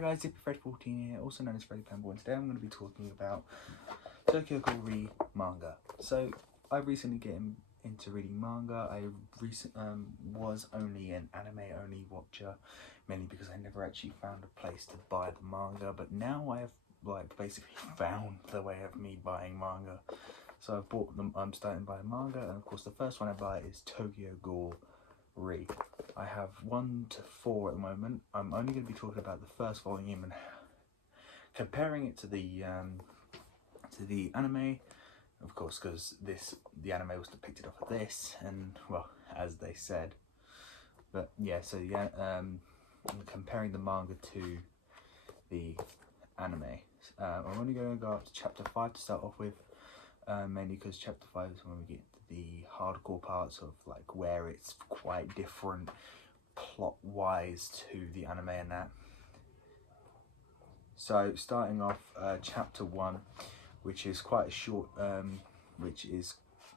Hi guys, ZippyFred14 here, also known as Freddy Penboy, and today I'm going to be talking about Tokyo Ghoul manga. So, I recently get into reading manga. I was only an anime-only watcher, mainly because I never actually found a place to buy the manga, but now I have basically found the way of me buying manga. So I've bought them, I'm starting to buy manga, and of course the first one I buy is Tokyo Ghoul. I have 1 to 4 at the moment. I'm only going to be talking about the first volume and comparing it to the anime, of course, because the anime was depicted off of this, and well, as they said. But yeah, so I'm comparing the manga to the anime. I'm only going to go up to chapter 5 to start off with, mainly because chapter 5 is when we get the hardcore parts of like where it's quite different plot wise to the anime and that. So starting off chapter 1, which is quite a short, which is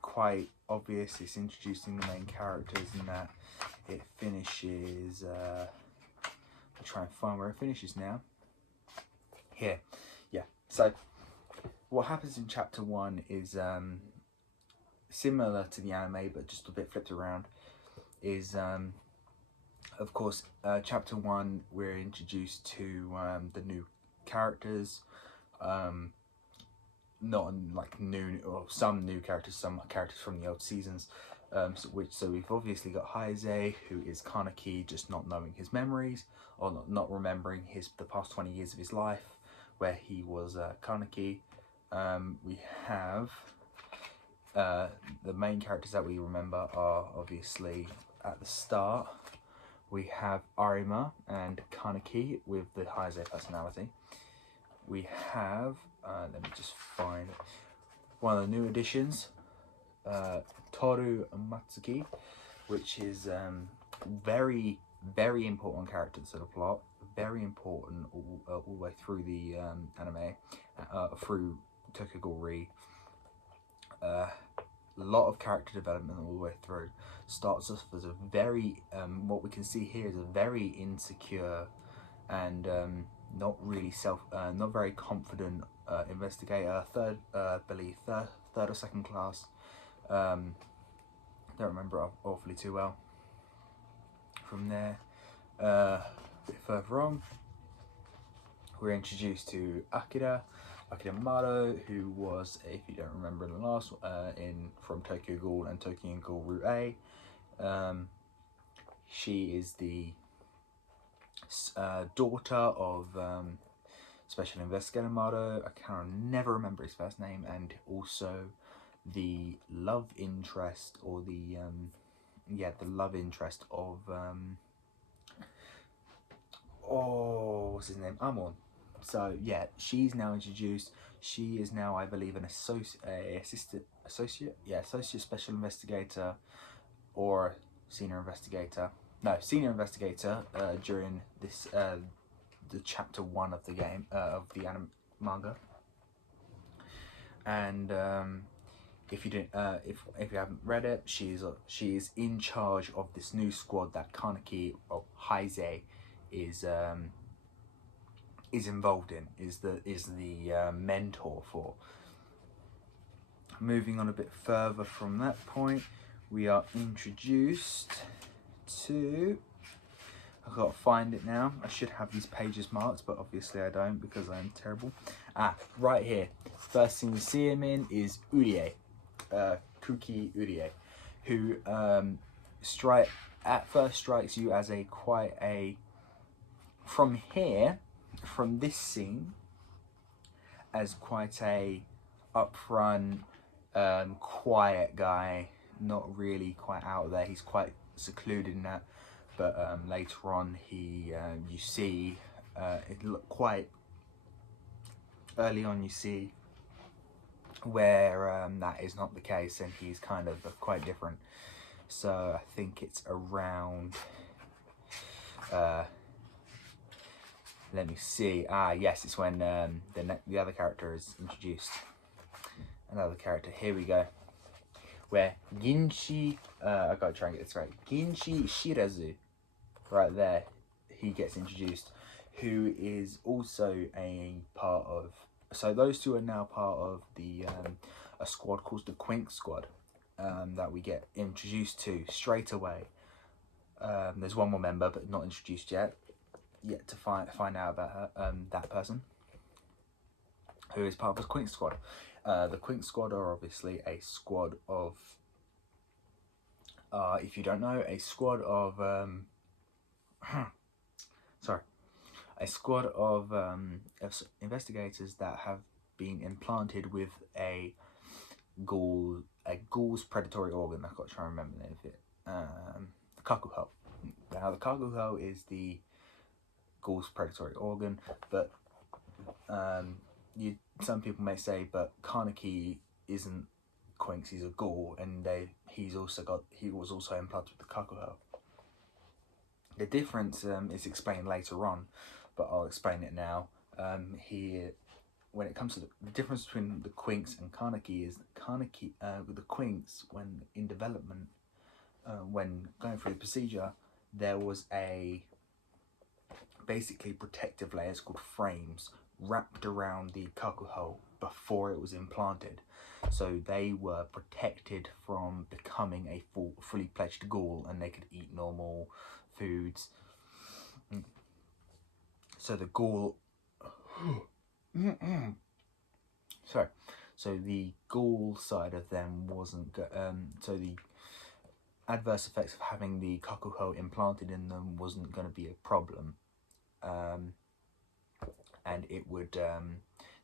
quite obvious. It's introducing the main characters and that. It finishes, I'll try and find where it finishes now. Here, yeah. So what happens in chapter 1 is similar to the anime, but just a bit flipped around. Is of course chapter 1 we're introduced to the new characters, not like new, or some new characters, some characters from the old seasons. So we've obviously got Haise, who is Kaneki, just not knowing his memories, or not remembering the past 20 years of his life where he was Kaneki. We have the main characters that we remember are obviously at the start. We have Arima and Kaneki with the Haise personality. We have, let me just find one of the new additions, Toru Matsuki, which is very, very important character to the plot, very important all the way through the anime, through Tokyo Ghoul. A lot of character development all the way through. Starts off as a very, what we can see here is a very insecure and not really not very confident investigator. I believe third or second class. Don't remember awfully too well. From there, a bit further on, we're introduced to Akira Mato, who was, if you don't remember in the last from Tokyo Ghoul and Tokyo Ghoul Route A, she is the daughter of Special Investigator Mato. I can never remember his first name, and also the love interest, or the love interest of what's his name, Amon. So yeah, she's now introduced. She is now, I believe, an associate special investigator, or senior investigator. No, senior investigator during this the chapter 1 of the game of the manga. And if you didn't, if you haven't read it, she is in charge of this new squad that Kaneki, or Haise, is involved in, is the mentor for. Moving on a bit further from that point, we are introduced to, I've got to find it now. I should have these pages marked, but obviously I don't because I'm terrible. Right here. First thing you see him in is Urie, Kuki Urie, who at first strikes you as from this scene, as quite a upfront, quiet guy, not really quite out there. He's quite secluded in that, but later on you see it look quite early on. You see where that is not the case, and he's kind of quite different. So I think it's around. Let me see. Yes, it's when the other character is introduced. Another character. Here we go. Where Ginshi, I gotta try and get this right. Ginshi Shirazu, right there, he gets introduced, who is also a part of. So those two are now part of the a squad called the Quink Squad that we get introduced to straight away. There's one more member, but not introduced yet. Yet to find out about her, that person, who is part of the Quink Squad. The Quink Squad are obviously a squad of. If you don't know, a squad of sorry, a squad of investigators that have been implanted with a ghoul's predatory organ. I've got to try and remember the name of it. The kakuho. Now the kakuho is the ghoul's predatory organ, but some people may say, but Kaneki isn't Quinks, he's a ghoul, and he was also implanted with the kakuho. The difference is explained later on, but I'll explain it now. Here, when it comes to the difference between the Quinks and Kaneki, is that Kaneki, with the Quinks, when in development, when going through the procedure, there was basically protective layers called frames wrapped around the kakuho before it was implanted, so they were protected from becoming a fully fledged ghoul, and they could eat normal foods. So the ghoul sorry, so the ghoul side of them wasn't so the adverse effects of having the kakuho implanted in them wasn't going to be a problem, and it would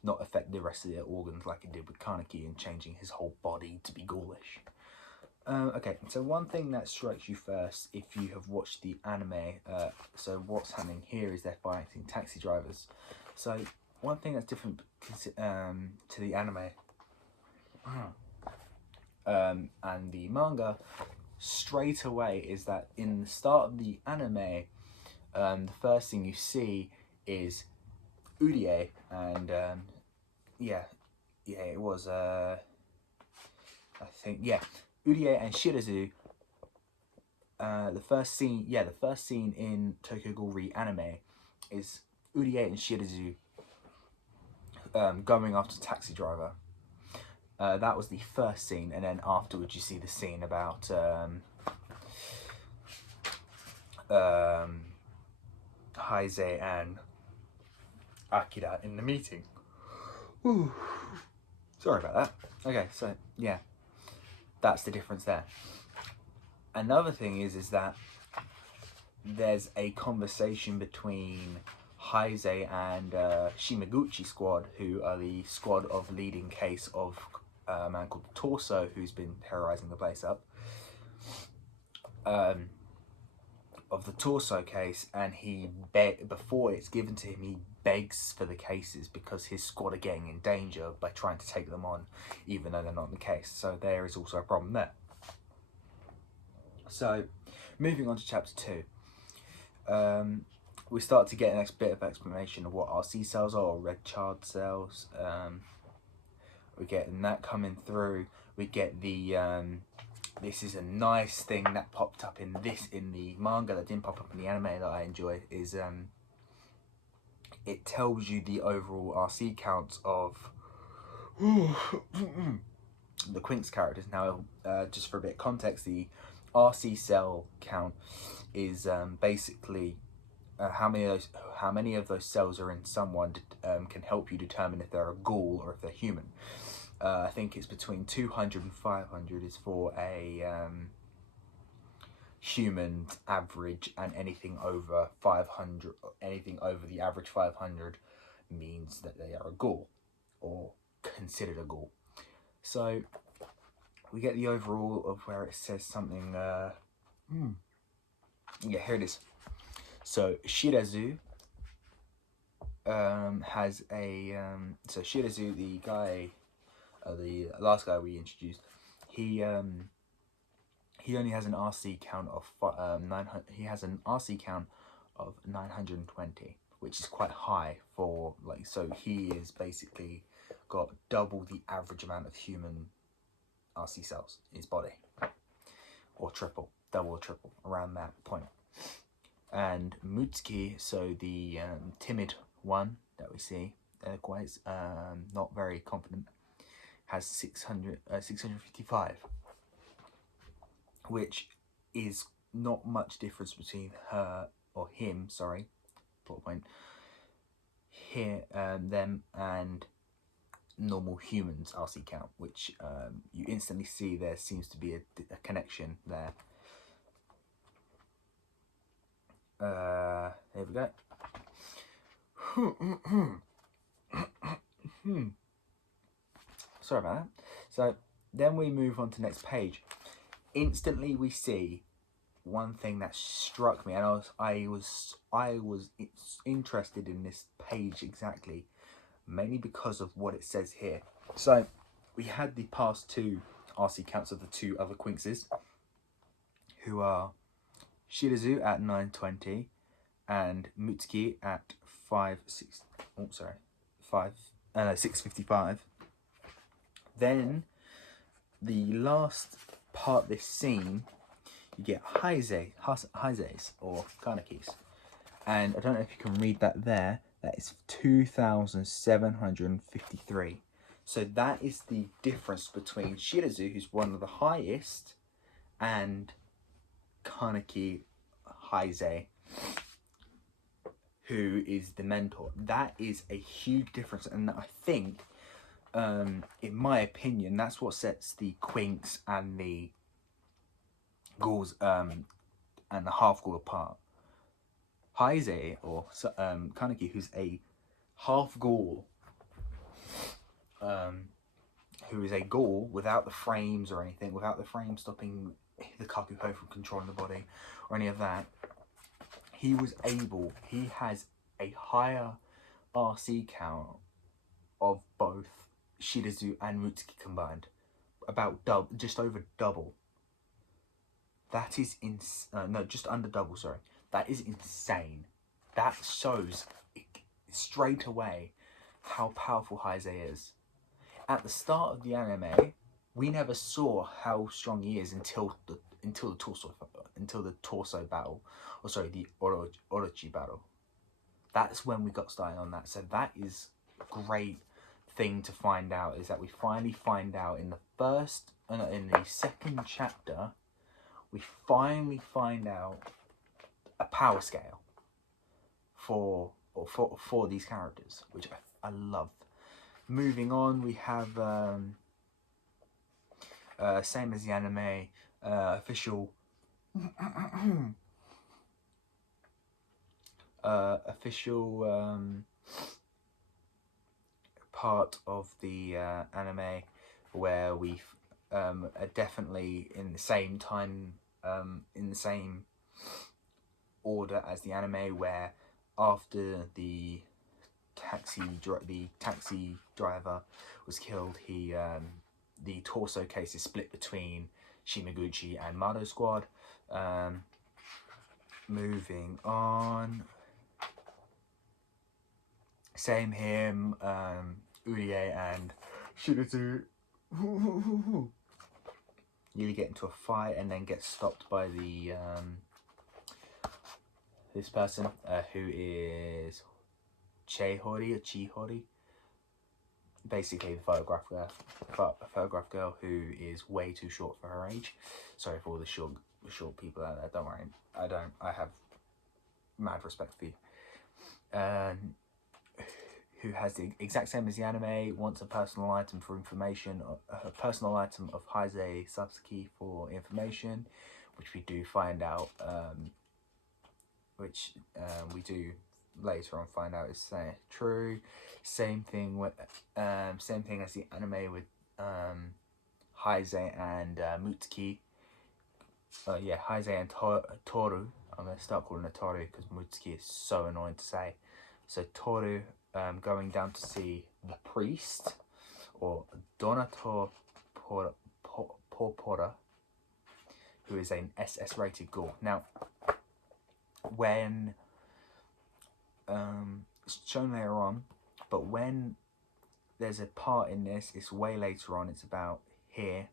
not affect the rest of their organs like it did with Kaneki and changing his whole body to be ghoulish. Okay, so one thing that strikes you first if you have watched the anime, so what's happening here is they're fighting taxi drivers. So one thing that's different to the anime and the manga straight away is that in the start of the anime, the first thing you see is Urie and it was I think Urie and Shirazu. The first scene in Tokyo Ghoul anime is Urie and Shirazu going after taxi driver. That was the first scene, and then afterwards you see the scene about Heise and Akira in the meeting. Ooh. Sorry about that. Okay, so yeah, that's the difference there. Another thing is that there's a conversation between Heise and Shimaguchi squad, who are the squad of leading case of a man called Torso, who's been terrorizing the place up. Of the Torso case, and before it's given to him, he begs for the cases because his squad are getting in danger by trying to take them on, even though they're not in the case. So there is also a problem there. So, moving on to chapter 2, we start to get a bit of explanation of what RC cells are, or red charred cells. We're getting that coming through. We get the this is a nice thing that popped up in the manga that didn't pop up in the anime that I enjoy, is it tells you the overall RC counts of the Quinks characters. Now, just for a bit of context, the RC cell count is basically how many of those cells are in someone can help you determine if they're a ghoul or if they're human. I think it's between 200 and 500 is for a human average, and anything over 500, anything over the average 500 means that they are a ghoul or considered a ghoul. So we get the overall of where it says something. Yeah, here it is. So Shirazu has a so Shirazu, the guy, the last guy we introduced, he only has an RC count of 900. He has an RC count of 920, which is quite high for So he is basically got double the average amount of human RC cells in his body, or double or triple around that point. And Mutsuki, so the timid one that we see, quite not very confident, has 655, which is not much difference between her or him. Sorry, plot point. Here, them and normal humans RC count, which you instantly see there seems to be a connection there. There we go. Sorry about that. So then we move on to next page. Instantly we see one thing that struck me, and I was interested in this page exactly, mainly because of what it says here. So we had the past two RC counts of the two other Quinxes, who are Shirazu at 920 and Mutsuki at 655. Then the last part of this scene, you get Heise's or Kanaki's, and I don't know if you can read that there. That is 2,753. So that is the difference between Shirazu, who's one of the highest, and Kaneki Heise, who is the mentor. That is a huge difference, and I think, in my opinion, that's what sets the Quinks and the Ghouls and the half Ghoul apart. Heise, or Kaneki, who's a half Ghoul, who is a Ghoul without the frames or anything, without the frame stopping the Kakuho from controlling the body or any of that. He has a higher RC count of both Shirazu and Mutsuki combined, about just over double. That is no, just under double, sorry. That is insane. That shows straight away how powerful Heise is. At the start of the anime, we never saw how strong he is until the torso battle, or sorry, the Orochi battle. That's when we got started on that. So that is a great thing to find out, is that we finally find out in the second chapter, we finally find out a power scale for these characters, which I love. Moving on, we have same as the anime, official part of the anime where we are definitely in the same time, in the same order as the anime, where after the taxi driver was killed, the torso case is split between Shimaguchi and Mado Squad. Moving on, same here, Urie and Shirazu nearly get into a fight and then get stopped by the this person who is Chihori, basically the photograph girl who is way too short for her age. Sorry for all the short people out there. Don't worry, I have mad respect for you. Who has the exact same as the anime, wants a personal item for information, a personal item of Heise Sasuke for information, which we do find out, which we do later on find out is true. Same thing as the anime with Heise and Mutsuki. Heise and Toru. I'm going to start calling her Toru because Mutsuki is so annoying to say. So Toru going down to see the priest, or Donato Porpora, who is an SS rated Ghoul. Now, when it's shown later on, but when there's a part in this, it's way later on, it's about here.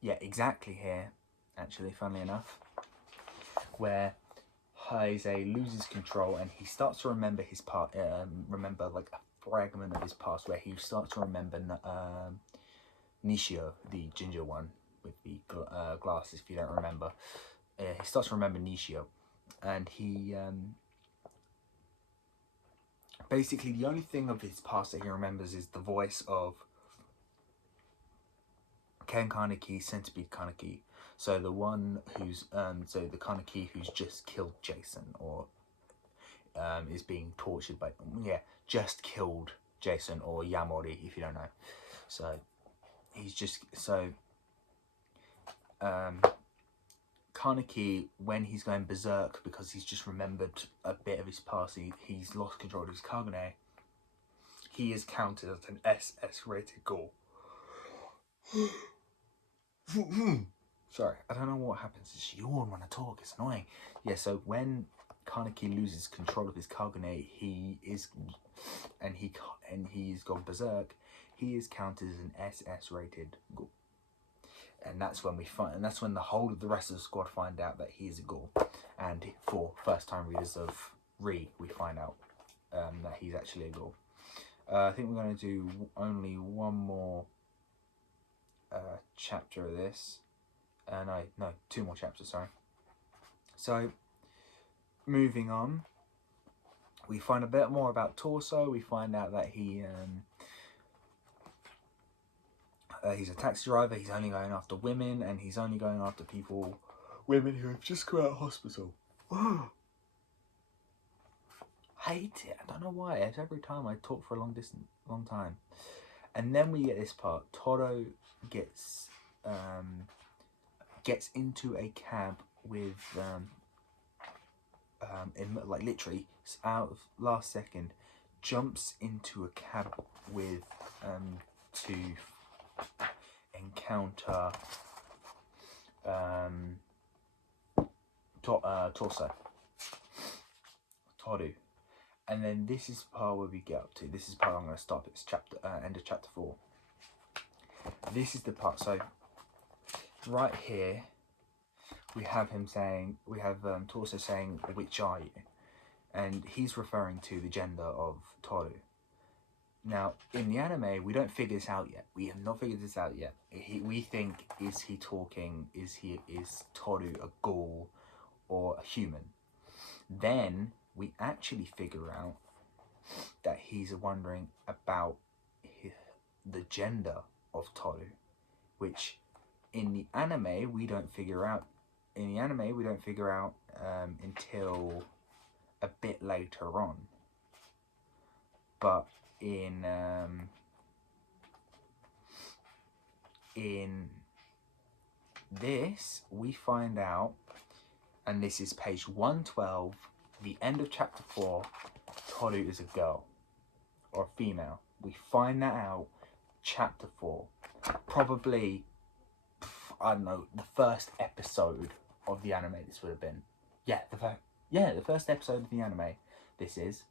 Yeah, exactly here, actually, funnily enough. where Heise loses control and he starts to remember his part, remember like a fragment of his past, where he starts to remember Nishio, the ginger one with the glasses, if you don't remember. He starts to remember Nishio, and he basically the only thing of his past that he remembers is the voice of Ken Kaneki, Centipede Kaneki. So the one who's so the Kaneki who's just killed Jason, or is being tortured by, just killed Jason, or Yamori if you don't know. So he's just, so Kaneki, when he's going berserk because he's just remembered a bit of his past, he's lost control of his Kagane, he is counted as an SS rated Ghoul. Sorry, I don't know what happens. It's yawn when I talk, it's annoying. Yeah, so when Kaneki loses control of his Kagane, he's gone berserk, he is counted as an SS rated Ghoul. And that's when that's when the whole of the rest of the squad find out that he is a Ghoul. And for first time readers of Re, we find out that he's actually a Ghoul. I think we're going to do only one more chapter of this. No, two more chapters, sorry. So, moving on, we find a bit more about Torso. We find out that he's a taxi driver. He's only going after women, and he's only going after women who have just come out of hospital. Hate it. I don't know why. It's every time I talk for a long time. And then we get this part. Toro gets into a cab with like literally out of last second, jumps into a cab with to encounter Torso, Toru. And then this is the part where we get up to. This is the part I'm going to stop. It's end of chapter 4. This is the part. So right here, we have him saying, Torso saying, "Which are you?" And he's referring to the gender of Toru. Now, in the anime, we don't figure this out yet. We have not figured this out yet. We think, is Toru a Ghoul or a human? Then we actually figure out that he's wondering about the gender of Toru, which in the anime we don't figure out. Until a bit later on. But in this we find out, and this is page 112, the end of chapter 4, Toru is a girl or a female. We find that out chapter 4, probably, I don't know, the first episode of the anime. This would have been, the first episode of the anime. This is,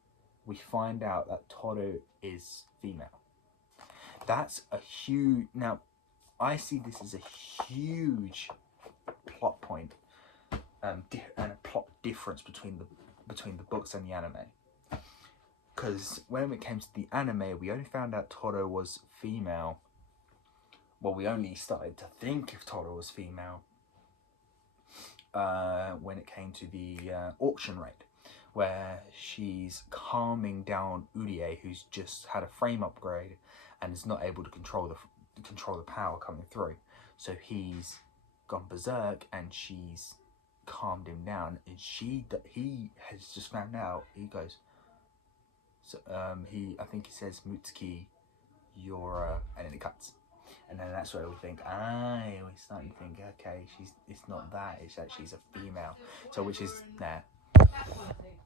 we find out that Toru is female. That's a huge. Now, I see this as a huge plot point, and a plot difference between the books and the anime. Because when it came to the anime, we only found out Toru was female. Well, we only started to think if Toru was female when it came to the auction raid, where she's calming down Urie, who's just had a frame upgrade and is not able to control the power coming through. So he's gone berserk, and she's calmed him down, and he has just found out. He goes, so I think he says, "Mutsuki, you're," and then it cuts. And then that's where we think, we're starting to think, okay, it's not that, it's that she's a female. So, which is, nah.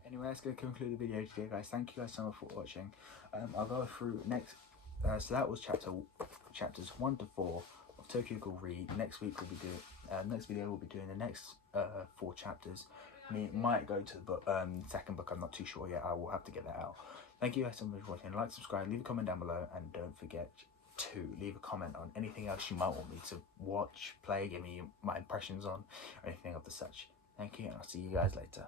Anyway, that's going to conclude the video today, guys. Thank you guys so much for watching. I'll go through next, so that was chapters 1 to 4 of Tokyo Ghoul Read. Next week we'll be doing, next video we'll be doing the next 4 chapters. Might go to the second book, I'm not too sure yet. I will have to get that out. Thank you guys so much for watching. Like, subscribe, leave a comment down below, and don't forget to leave a comment on anything else you might want me to watch, play, give me my impressions on, or anything of the such. Thank you, and I'll see you guys later.